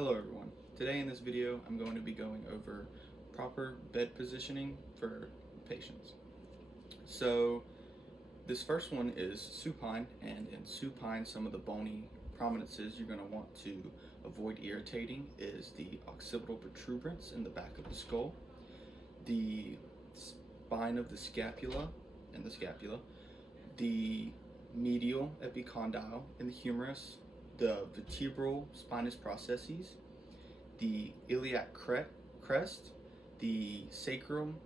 Hello everyone. Today in this video I'm going to be going over proper bed positioning for patients. So this first one is supine, and in supine some of the bony prominences you're going to want to avoid irritating is the occipital protuberance in the back of the skull, the spine of the scapula and the scapula, the medial epicondyle in the humerus, the vertebral spinous processes, the iliac crest, the sacrum,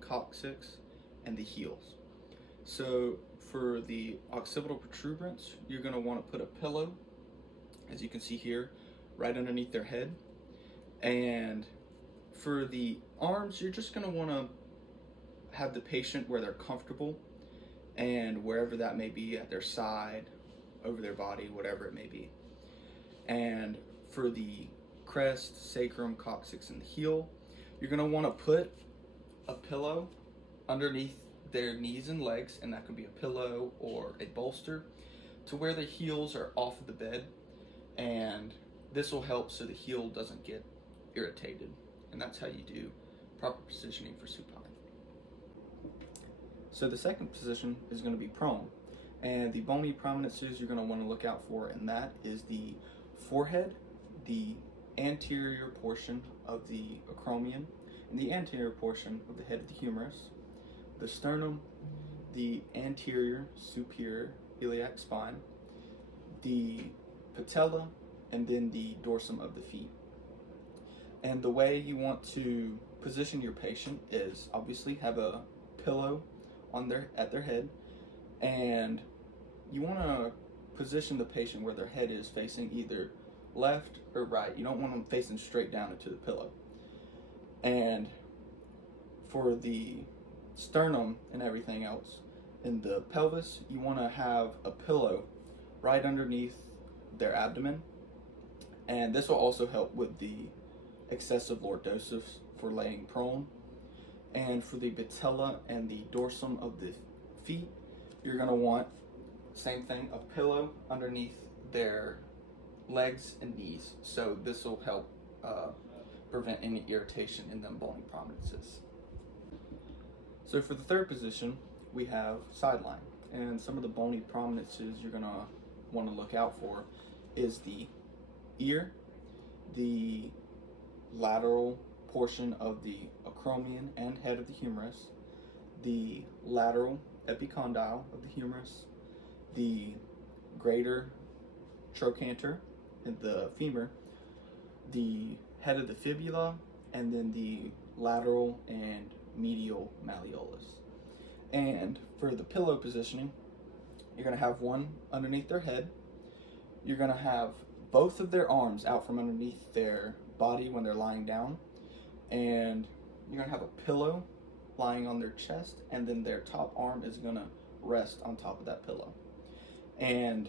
coccyx, and the heels. So for the occipital protuberance, you're going to want to put a pillow, as you can see here, right underneath their head. And for the arms, you're just going to want to have the patient where they're comfortable, and wherever that may be, at their side, over their body, whatever it may be. And for the crest, sacrum, coccyx, and the heel, you're going to want to put a pillow underneath their knees and legs, and that could be a pillow or a bolster, to where the heels are off of the bed, and this will help so the heel doesn't get irritated. And that's how you do proper positioning for supine. So the second position is going to be prone, and the bony prominences you're going to want to look out for in that is the forehead, the anterior portion of the acromion, and the anterior portion of the head of the humerus, the sternum, the anterior superior iliac spine, the patella, and then the dorsum of the feet. And the way you want to position your patient is obviously have a pillow on at their head, and you want to position the patient where their head is facing either left or right. You don't want them facing straight down into the pillow. And for the sternum and everything else, in the pelvis, you want to have a pillow right underneath their abdomen, and this will also help with the excessive lordosis for laying prone. And for the patella and the dorsum of the feet, you're going to want, same thing, a pillow underneath their legs and knees. So this will help prevent any irritation in them bony prominences. So for the third position, we have sideline. And some of the bony prominences you're going to want to look out for is the ear, the lateral portion of the acromion and head of the humerus, the lateral epicondyle of the humerus, the greater trochanter in the femur, the head of the fibula, and then the lateral and medial malleolus. And for the pillow positioning, you're going to have one underneath their head. You're going to have both of their arms out from underneath their body when they're lying down, and you're going to have a pillow lying on their chest, and then their top arm is going to rest on top of that pillow. And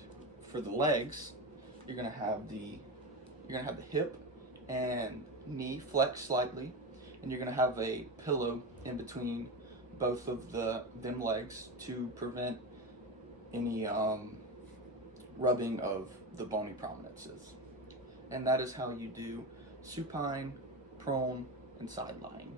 for the legs, you're going to have the hip and knee flex slightly, and you're going to have a pillow in between both of them legs to prevent any rubbing of the bony prominences. And that is how you do supine, prone, and side lying.